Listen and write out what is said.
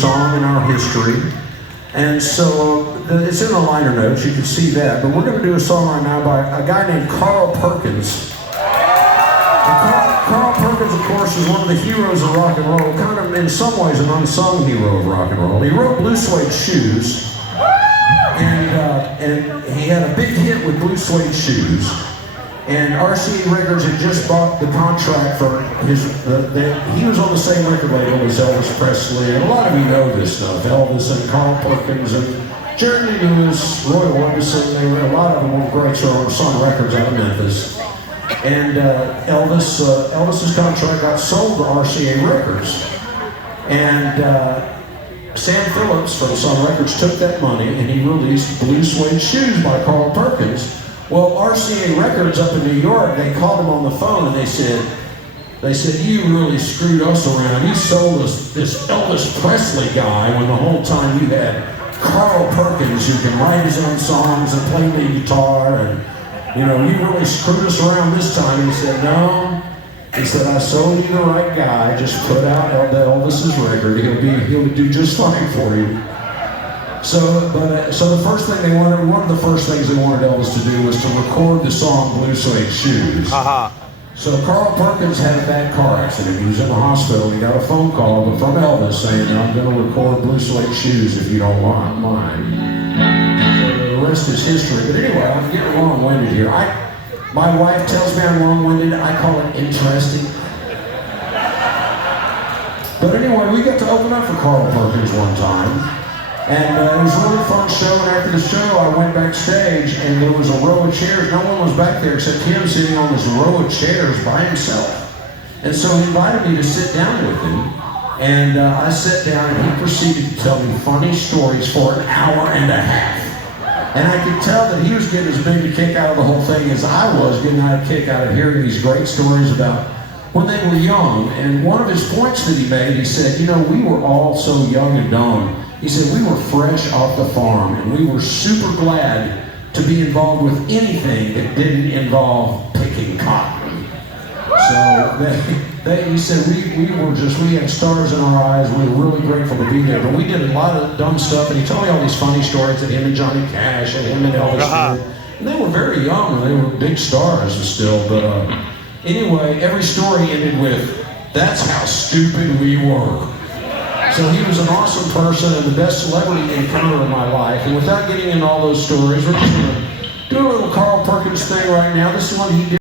song in our history. And so it's in the liner notes, you can see that. But we're going to do a song right now by a guy named Carl Perkins. Carl Perkins, of course, is one of the heroes of rock and roll, kind of in some ways an unsung hero of rock and roll. He wrote Blue Suede Shoes, and he had a big hit with Blue Suede Shoes. And RCA Records had just bought the contract for he was on the same record label as Elvis Presley, and a lot of you know this stuff. Elvis and Carl Perkins and Jerry Lewis, Roy Orbison, a lot of them were great song records out of Memphis. And Elvis's contract got sold to RCA Records. And Sam Phillips from Sun Records took that money and he released Blue Suede Shoes by Carl Perkins. Well, RCA Records up in New York, they called him on the phone and they said, you really screwed us around. You sold us this Elvis Presley guy when the whole time you had Carl Perkins who can write his own songs and play the guitar, and you know, you really screwed us around this time. He said, no. He said, I sold you the right guy. Just put out Elvis's record. He'll do just fine for you. So the first thing they wanted, one of the first things they wanted Elvis to do was to record the song Blue Suede Shoes. So Carl Perkins had a bad car accident. He was in the hospital. He got a phone call from Elvis saying, I'm going to record Blue Suede Shoes if you don't mind. The rest is history. But anyway, I'm getting long-winded here. My wife tells me I'm long-winded. I call it interesting. But anyway, we got to open up for Carl Perkins one time. And it was a really fun show, and after the show I went backstage and there was a row of chairs. No one was back there except him sitting on this row of chairs by himself. And so he invited me to sit down with him. And I sat down and he proceeded to tell me funny stories for an hour and a half. And I could tell that he was getting as big a kick out of the whole thing as I was getting a kick out of hearing these great stories about when they were young. And one of his points that he made, he said, you know, we were all so young and dumb. He said, we were fresh off the farm and we were super glad to be involved with anything that didn't involve picking cotton. So he said, we had stars in our eyes. We were really grateful to be there, but we did a lot of dumb stuff. And he told me all these funny stories that him and Johnny Cash and him and Elvis did. And they were very young and they were big stars still. But anyway, every story ended with, that's how stupid we were. So he was an awesome person and the best celebrity encounter of my life. And without getting into all those stories, we're just going to do a little Carl Perkins thing right now. This is one he did.